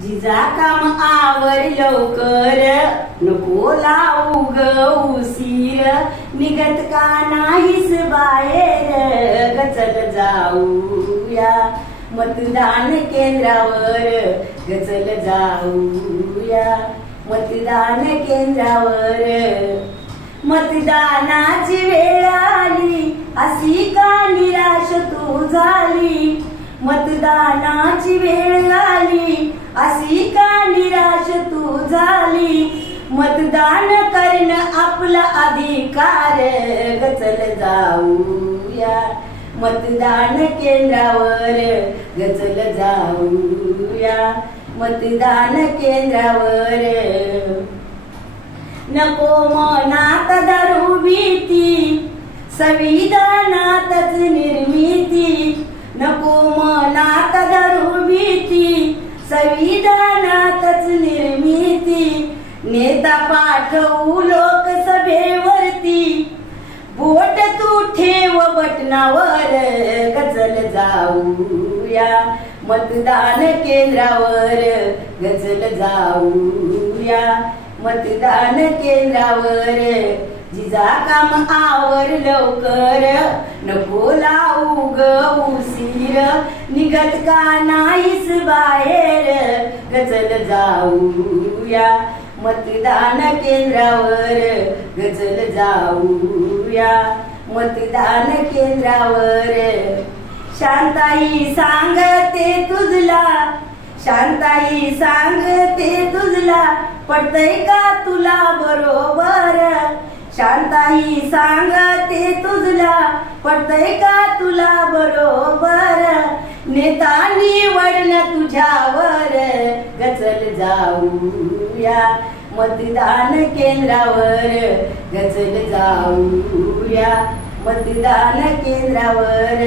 जिजा काम आवर लवकर, नको लावू ग उशीर, निघत का नाहीस बाहेर, गचल जाऊया मतदान केंद्रावर, गचल जाऊया मतदान केंद्रावर. मतदानाची वेळ आली, अशी का निराश तू झाली, मतदानाची वेळ आली, अशी का निराश तू झाली, मतदान करणं आपला अधिकार, गचल जाऊया मतदान केंद्रावर, गचल जाऊया मतदान केंद्रावर. नको मनात धरू भीती, संविधानातच निर्मिती, नको मनात धरू भीती, संविधानातच निर्मिती, नेता पाठवू लोकसभेवरती, बोट तू ठेव बटनावर, गचल जाऊया मतदान केंद्रावर, गचल जाऊया मतदान केंद्रावर. जिजा काम आवर लवकर, नको लावू ग उशीर, निघत का नाहीस बाहेर, गचल जाऊया मतदान केंद्रावर, गचल जाऊया मतदान केंद्रावर. शांताई सांगते तुझला, शांताई सांगते तुझला, पटतय का तुला बरोबर, शांताई सांगते तुझला, पटतय का तुला बरोबर, नेता निवडणं तुझ्यावर, गचल जाऊया मतदान केंद्रावर, गचल जाऊया मतदान केंद्रावर.